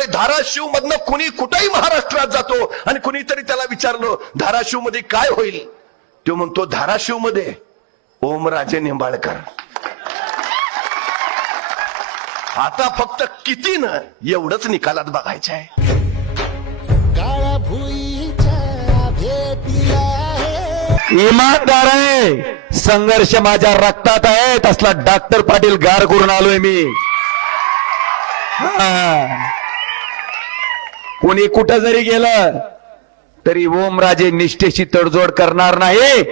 त्यावेळी धाराशिव मधनं कुणी कुठेही महाराष्ट्रात जातो आणि कुणीतरी त्याला विचारलं धाराशिव मध्ये काय होईल, तो म्हणतो धाराशिव मध्ये ओमराजे निंबाळकर. आता फक्त किती न एवढंच निकालात बघायचं आहे. काळा भुईच्या भेटीला इमानदार आहे, संघर्ष माझ्या रक्तात आहे, तसला डॉक्टर पाटील गार करून आलोय मी. कोणी कुठं जरी गेलं तरी ओमराजे निष्ठेशी तडजोड करणार नाही.